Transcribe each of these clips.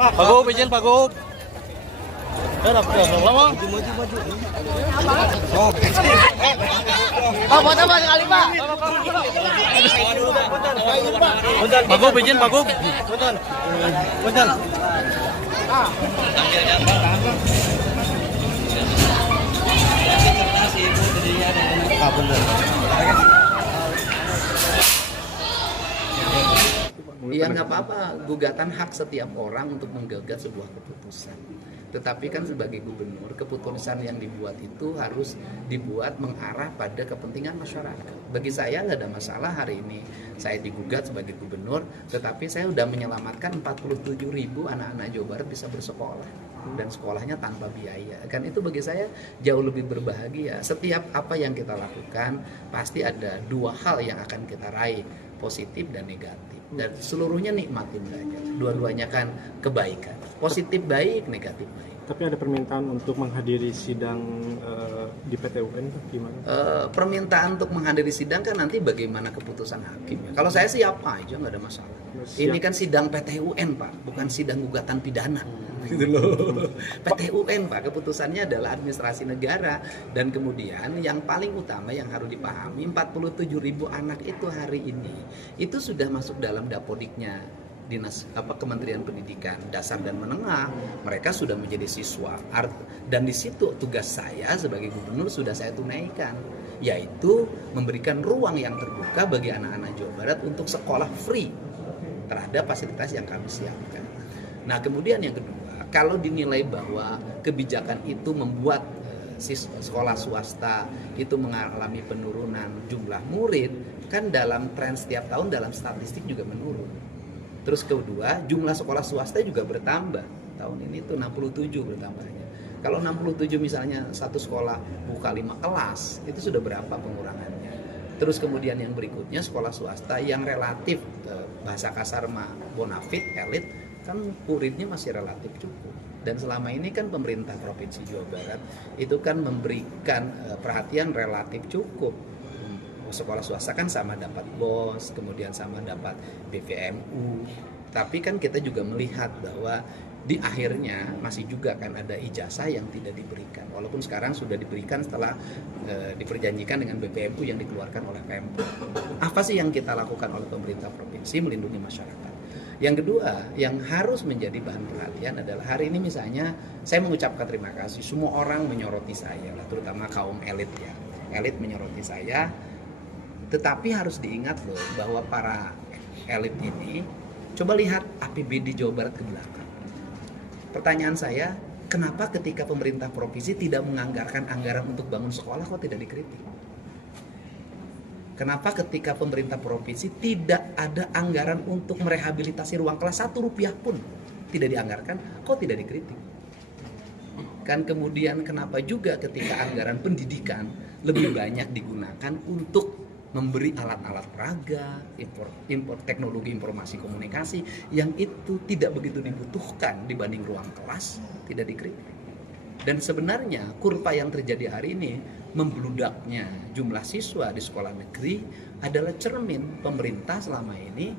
Pak Gub, izin Pak Gub. Lama. Pak, foto Pak sekali Pak. Pak Gub, izin Pak Gub. Punten. Ah, bener. Ya nggak apa-apa, gugatan hak setiap orang untuk menggugat sebuah keputusan. Tetapi kan sebagai gubernur, keputusan yang dibuat itu harus dibuat mengarah pada kepentingan masyarakat. Bagi saya nggak ada masalah hari ini saya digugat sebagai gubernur, tetapi saya sudah menyelamatkan 47.000 anak-anak Jawa Barat bisa bersekolah. Dan sekolahnya tanpa biaya. Kan itu bagi saya jauh lebih berbahagia. Setiap apa yang kita lakukan, pasti ada dua hal yang akan kita raih, positif dan negatif. Dan seluruhnya nikmatin saja. Dua-duanya kan kebaikan. Positif baik, negatif baik. Tapi ada permintaan untuk menghadiri sidang di PT UN gimana? Permintaan untuk menghadiri sidang kan nanti bagaimana keputusan hakim. Kalau saya siap aja, nggak ada masalah. Ini kan sidang PT UN Pak, bukan sidang gugatan pidana. Gitu loh. PT UN Pak, keputusannya adalah administrasi negara. Dan kemudian yang paling utama yang harus dipahami, 47.000 anak itu hari ini itu sudah masuk dalam dapodiknya Kementerian Pendidikan Dasar dan Menengah. Mereka sudah menjadi siswa dan di situ tugas saya sebagai gubernur sudah saya tunaikan, yaitu memberikan ruang yang terbuka bagi anak-anak Jawa Barat untuk sekolah free terhadap fasilitas yang kami siapkan. Nah kemudian yang kedua, kalau dinilai bahwa kebijakan itu membuat sekolah swasta itu mengalami penurunan jumlah murid, kan dalam tren setiap tahun dalam statistik juga menurun. Terus kedua, jumlah sekolah swasta juga bertambah. Tahun ini tuh 67 bertambahnya. Kalau 67 misalnya satu sekolah buka 5 kelas, itu sudah berapa pengurangannya? Terus kemudian yang berikutnya sekolah swasta yang relatif bahasa kasar bonafit, elit, kan muridnya masih relatif cukup. Dan selama ini kan pemerintah Provinsi Jawa Barat itu kan memberikan perhatian relatif cukup. Sekolah swasta kan sama dapat BOS, kemudian sama dapat BPMU. Tapi kan kita juga melihat bahwa di akhirnya masih juga kan ada ijazah yang tidak diberikan. Walaupun sekarang sudah diberikan setelah diperjanjikan dengan BPMU yang dikeluarkan oleh Pemprov. Apa sih yang kita lakukan oleh pemerintah provinsi melindungi masyarakat? Yang kedua, yang harus menjadi bahan perhatian adalah hari ini misalnya saya mengucapkan terima kasih. Semua orang menyoroti saya, terutama kaum elit ya. Elit menyoroti saya. Tetapi harus diingat loh bahwa para elit ini, coba lihat APBD Jawa Barat ke belakang. Pertanyaan saya, kenapa ketika pemerintah provinsi tidak menganggarkan anggaran untuk bangun sekolah kok tidak dikritik? Kenapa ketika pemerintah provinsi tidak ada anggaran untuk merehabilitasi ruang kelas 1 rupiah pun tidak dianggarkan, kok tidak dikritik? Kan kemudian kenapa juga ketika anggaran pendidikan lebih banyak digunakan untuk memberi alat-alat peraga, impor teknologi informasi komunikasi yang itu tidak begitu dibutuhkan dibanding ruang kelas, tidak dikritik. Dan sebenarnya kurva yang terjadi hari ini, membludaknya jumlah siswa di sekolah negeri adalah cermin pemerintah selama ini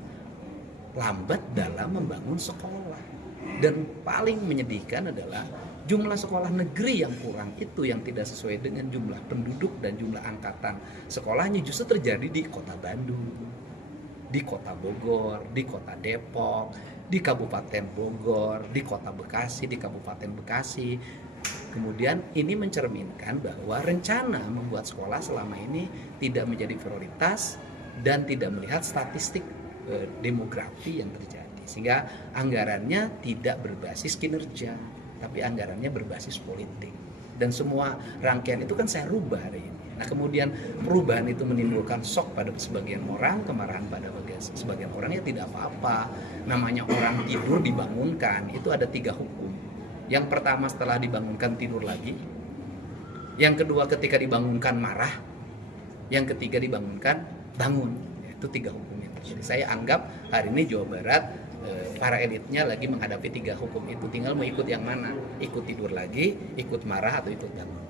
lambat dalam membangun sekolah. Dan paling menyedihkan adalah jumlah sekolah negeri yang kurang itu yang tidak sesuai dengan jumlah penduduk dan jumlah angkatan sekolahnya justru terjadi di kota Bandung, di kota Bogor, di kota Depok, di Kabupaten Bogor, di kota Bekasi, di Kabupaten Bekasi. Kemudian ini mencerminkan bahwa rencana membuat sekolah selama ini tidak menjadi prioritas dan tidak melihat statistik demografi yang terjadi. Sehingga anggarannya tidak berbasis kinerja, tapi anggarannya berbasis politik. Dan semua rangkaian itu kan saya rubah hari ini. Nah kemudian perubahan itu menimbulkan shock pada sebagian orang, kemarahan pada sebagian orang, ya tidak apa-apa. Namanya orang tidur dibangunkan, itu ada 3 hukum. Yang pertama setelah dibangunkan tidur lagi. Yang kedua ketika dibangunkan marah. Yang ketiga dibangunkan bangun. Itu 3 hukum itu. Jadi saya anggap hari ini Jawa Barat para elitnya lagi menghadapi 3 hukum itu, tinggal mau ikut yang mana, ikut tidur lagi, ikut marah atau ikut bangun.